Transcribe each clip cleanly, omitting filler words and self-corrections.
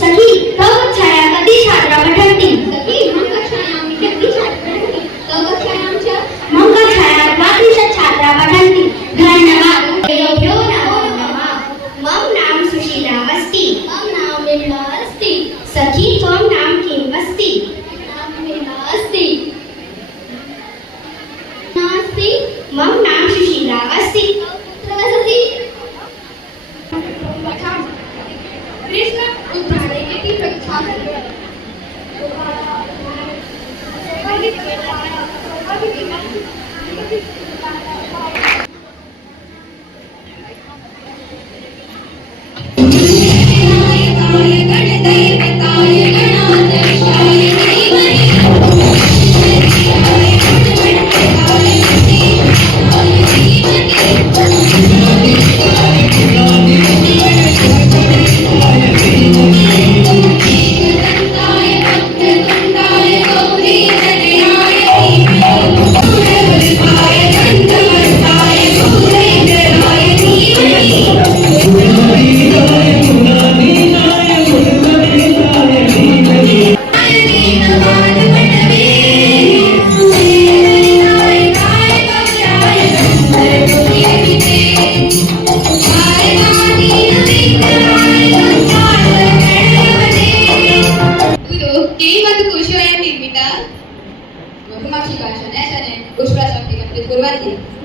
सखी तव छाया कधी छात्रा पठन्ति सखी मंग छायामि कधी छात्रा पठन्ति तव छायां च मंग छाया तादृश छात्रा पठन्ति धन्यवाद भ्यो नमो नमः मम नाम सुशीला अस्ति मम नाम विमला अस्ति सखी त्वं नाम किम् अस्ति नाम विमला अस्ति नास्ति मम नाम सुशीला अस्ति कुत्र वसति कृष्ण उद्धारे की प्रतीक्षा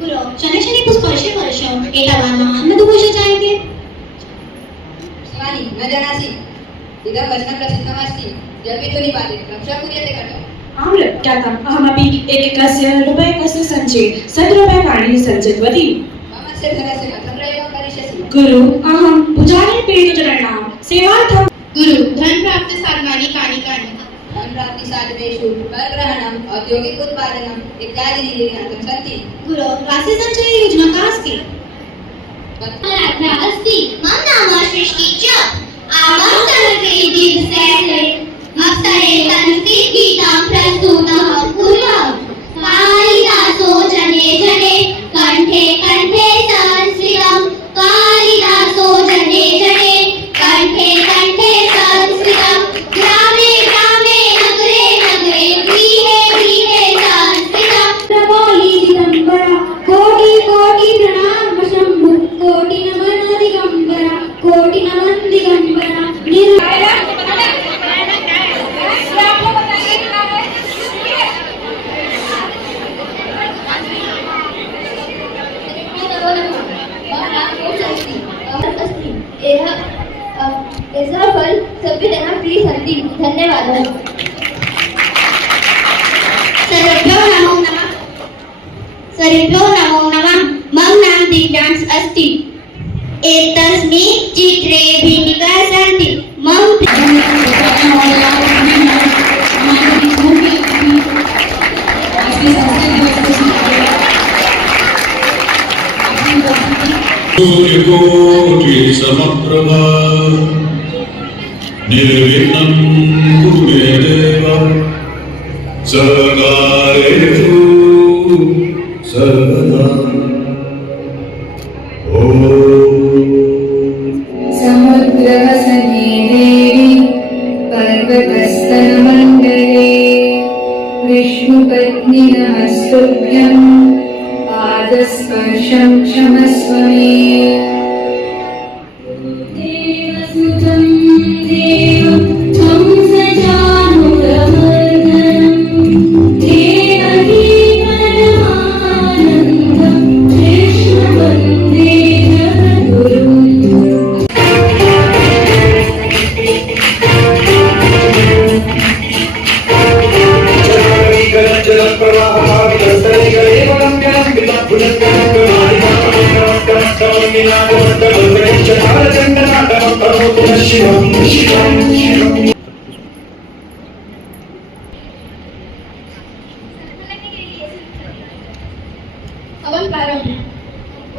गुरु शनि शनि पुष्पवर्षे वर्षं एतावान् अन्नदुपूजा जायते शिवानी न जानासि इदं वचनं प्रसिद्धमस्ति यद्विधो निपाते रक्षा कुर्यते कथम् आं प्रख्यातम् अहमपि एकैकस्य रूप्यकस्य सञ्चये 100 रूप्यकाणि सञ्चितवती मम अस्य धनस्य कथं प्रयोगं करिष्यसि गुरु अहं पूजानि पीडितजनानां सेवार्थं गुरु धन प्राप्त साधनानि कानि कानि धनप्राप्तिसाधनेषु परग्रहणम् औद्योगिक उत्पादनम् इत्यादीनि ज्ञातं सन्ति गुरु राशि सञ्चय योजना का अस्ति आराधना अस्ति मम नाम सृष्टि च आमं संस्कृति दिवसे अवसरे संस्कृत गीतं प्रस्तुतं कुर्मः कालिदासो जने जने कंठे कंठे संस्कृतं कालिदासो जने जने कंठे कंठे संस्कृतं ग्रामे ग्रामे नगरे नगरे गृहे गृहे संस्कृतं प्रबोधि दिगंबरा कोटि कोटि प्रणाम शंभु कोटि नमन दिगंबरा कोटि नमन दिगंबरा ऐसा फल सभी जना प्रिय संति धन्यवाद सर्वेभ्यो नमो नमः मम नाम दिव्यांश अस्ति एतस्मिन् चित्रे भिन्नताः सन्ति मम सूर्यकोटि समप्रभा निर्विघ्नं कुरु मे देव सर्वकार्येषु सर्वदा समुद्रवसने देवी पर्वतस्तनमण्डले विष्णुपत्नि नमस्तुभ्यं पादस्पर्शं क्षमस्व मे देवसुतं देवं त्वं सजानुरमर्दनं देवकी परमानन्दं कृष्णवन्दे जगद्गुरुम् हवन प्रारंभ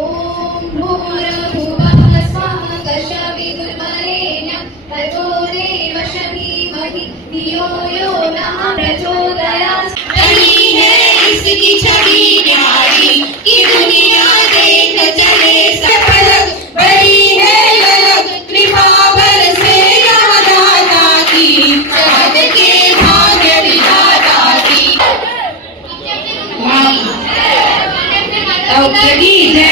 ओम भूर्भुवः स्वः कशविदुर्वरेण्यं भर्गो देवशधीमहि धियो यो नः प्रचोदयात् कहीं है इसकी छवि न्यारी कि दुनिया देख चले सफल बड़ी है ललक कृपा बरसे यहाँ की जय,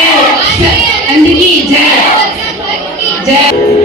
संत की जय, जय.